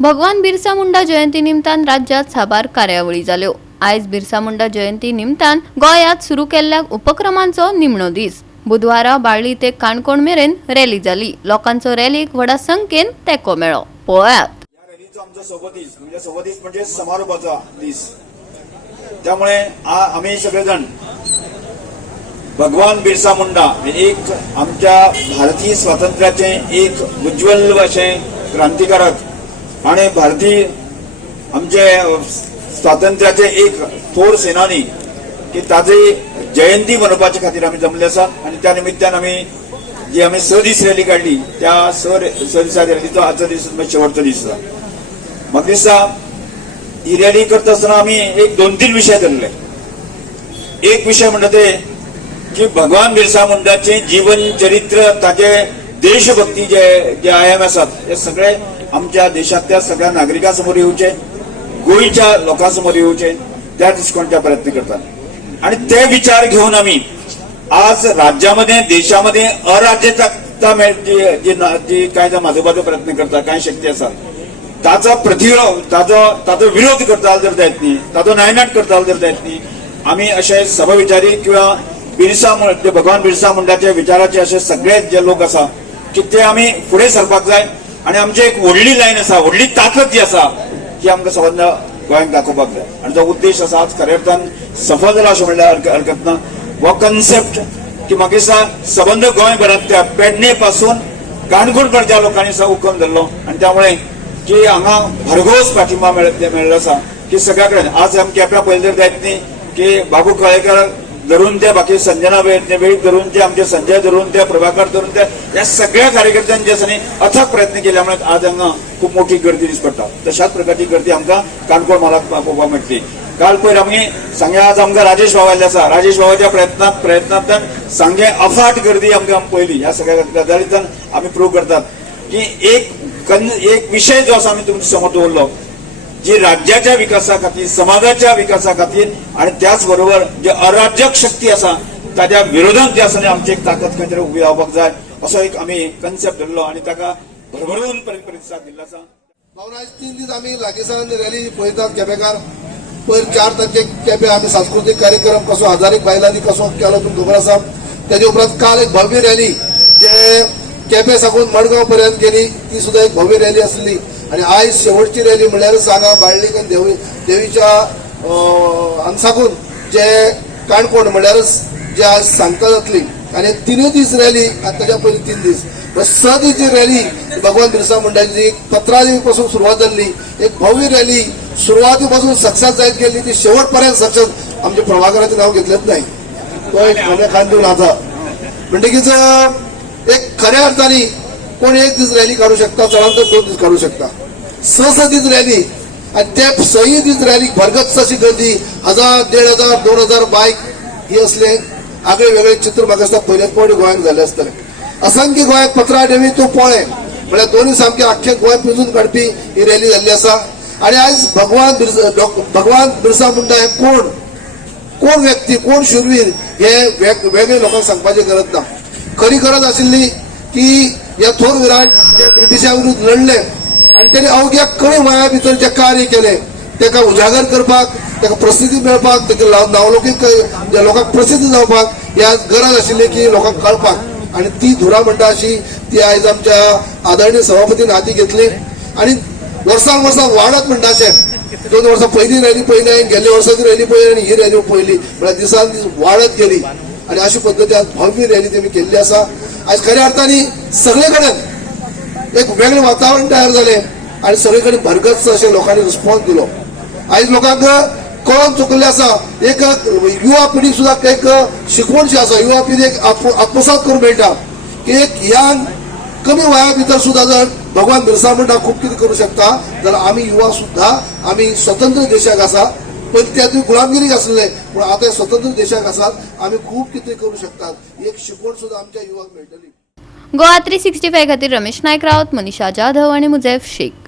भगवान बिरसा मुंडा जयंती निमतान राज्यात साबार कार्यावळी जाल्यो। आयज बिरसा मुंडा जयंती निमतान गोंयांत सुरू केल्ल्या उपक्रमांचो निमणो दीस। बुधवारा बाळ्ळी ते काणकोण मेरेन रॅली जाली। लोकांचो रॅलीक व्हडा संख्येन तेंको मेळ्ळो। पळयात या रॅलीचो आमचो सोबतीस म्हणजे समारोपाचा दीस। त्यामुळे आम्ही सगळेजण भगवान बिरसा मुंडा एक आमच्या भारतीय स्वातंत्र्याचे एक उज्ज्वल अशे क्रांतिकारक आणि भारतीय आमचे स्वातंत्र्याचे एक थोर सेनानी की ताजी जयंती मनोवपाचे खातीर आमी जमले आसा। आणि त्या निमित्तान आमी स दीस रॅली काढली। त्या स दिसा रॅलीचो आजचो दीस शेवटचो दीस आसा। म्हाका दिसता ही रॅली करता आसतना आमी एक 2-3 विशय धरले। एक विषय म्हणटा ते की भगवान बिरसा मुंडाचे जीवन चरित्र, ताचे देशभक्ती जे आयाम आसात हे सगळे आमच्या देशातल्या सगळ्या नागरिकांसमोर येवचे, गोंयच्या लोकांसमोर येवचे, त्या दृष्टिकोनाच्या प्रयत्न करतात। आणि ते विचार घेऊन आम्ही आज राज्यामध्ये देशामध्ये अराज्यता जी काय माजोवपाचो प्रयत्न करता कांय शक्ती आसा ताचो ताचो विरोध करता जर जायत न्ही, ताचो नायनाट करता जर जायत न्ही, आम्ही असे सबविचारी किंवा भगवान बिरसा मुंडाच्या विचाराचे असे सगळे जे लोक आसा की ते आम्ही पुढे सरपाक जाय। आणि आमची एक व्हडली लायन आसा, व्हडली ताकद जी आसा ही आमकां सगळ्यांना गोंयांत दाखोवपाक जाय। आणि तो उद्देश आसा आज खऱ्या अर्थान सफल जाला अशें म्हणल्यार हरकत ना। हो कन्सेप्ट की म्हाका दिसता सबंद गोंयभरांतल्या पेडणे पासून काणकोण कडच्या लोकांनी हुकूम धरलो। आणि त्यामुळे की हांगा भरघोस पाठिंबा मेळ्ळो आसा की सगळ्या कडेन आज आमी केप्यां पयले जायत न्ही की बाबू कळेकर धरून ते बाकी संजना वेळीक धरून ते आमचे संजय धरून ते प्रभाकर धरून ते या सगळ्या कार्यकर्त्यांनी जे आसा न्ही अथक प्रयत्न केल्यामुळे आज हांगा खूप मोठी गर्दी दिसपडटा। तशाच प्रकारची गर्दी आमकां काणकोण म्हालाक पळोवपाक मेळटली। काल पयर आमी सांगे आज आमकां राजेश बाब आयिल्ले आसा। राजेश बाबाच्या प्रयत्नांतल्यान सांगे अफाट गर्दी आमकां पळयली। ह्या सगळ्या गजालींतल्यान आमी प्रूव करतात की एक विशय जो आसा आमी तुमचे समोर दवरलो जी राज्याच्या विकासा खातीर, समाजाच्या विकासा खातीर आणि त्याचबरोबर जे अराजक शक्ती आसा ताच्या विरोधात जे आसा आमची एक ताकद खंय तरी उभी रावपाक जाय असो एक आमी कन्सेप्ट धरलो आणि ताका भरभरून प्रतिसाद दिल्लो आसा। भावना आज 3 दीस आमी लागींसान रॅली पळयतात केपेंकार। पयर 4 तारखेक केपें आमी सांस्कृतीक कार्यक्रम कसो 1000 बायलांनी कसो केलो तुमकां खबर आसा। तेजे उपरांत काल एक भव्य रॅली जे केपें साकून मडगांव पर्यंत गेली ती सुद्धा एक भव्य रॅली आसली। आणि आज शेवटची रॅली म्हणल्यार सांगा बाळ्ळीक आनी देवीच्या हांगसाकून जे काणकोण म्हणल्यारच जे आज सांगता जातली। आणि 3 दीस रॅली आनी ताच्या पयलीं 3 दीस 6 दीस रॅली भगवान बिरसा मुंडाची एक 15 दीस पासून सुरवात जाल्ली एक भव्य रॅली सुरवाती पासून सक्सेस जायत गेली ती शेवट पर्यंत सक्सेस आमच्या प्रभाकराचें नाव घेतलेच नाही। तो एक खांद्या खांद दिवन आसा म्हणटकीच एक खऱ्या अर्थाने कोण एक दीस रॅली काढू शकता, चढान तर 2 दीस काढू शकता। 6 दीस रॅली आणि त्या 6 दीस रॅली भरगच्च अशी गर्दी 1000, 1500, 2000 बायक ही असले आगळे वेगळे चित्र म्हाका दिसता पयलेच फावटी गोंयांत जाल्ले आसतले। असंख्य गोंयांत 15 डेमी तूं पळय म्हळ्यार दोनूय सामके आख्खे गोंय पिंजून काडपी ही रॅली जाल्ली आसा। आणि आज भगवान बिरसा मुंडा हे कोण व्यक्ती, कोण शूरवीर हे वेगळे लोकांक सांगपाची गरज ना। खरी गरज आशिल्ली की या थोर विराट जे ब्रिटिशा विरुद्ध लढले आणि त्यांनी अवघ्या कमी वया भितर जे कार्य केले तेका उजागर करपाक, तेका प्रसिद्धी मेळपाक, तेका नावलौकीक लोकांक प्रसिद्ध जावपाक ह्या गरज आशिल्ली की लोकांक कळपाक। आणि ती धुरा म्हणटा अशी ती आयज आमच्या आदरणीय सभापतीन हाती घेतली आणि वर्सान वाडत म्हणटा अशें 2 वर्सां पयली रॅली पयली आनी गेल्ल्या वर्साची रॅली पयली आणि ही रॅली पयली म्हळ्यार दिसान दीस वाडत गेली। आणि अशी पद्धती आज भव्य रॅली तेमी केल्ली आसा। आज खऱ्या अर्थाने सगळे कडेन एक वेगळे वातावरण तयार झाले आणि सगळे कडेन भरगच्च अशें लोकांनी रिस्पॉन्स दिलो। आज लोकांक कळून चुकले आसा एक युवा पिढी सुद्धा एक शिकवण जी आसा युवा पिढी एक आत्मसात करून मेळटा की एक यंग कमी वया भितर सुद्धा जर भगवान बिरसा मुंडा खूप कितें करू शकता जाल्यार आमी युवा सुद्धा आमी स्वतंत्र देशाक आसा। पण त्या गुलामगिरीक आसले पण आता स्वतंत्र देशाक आसात आमी खूप कितें करू शकतात एक शिकवण सुद्धा आमच्या युवाक मेळटली। गोवा 365 खातीर रमेश नायक रावत, मनीषा जाधव आणि मुजेफ शेख।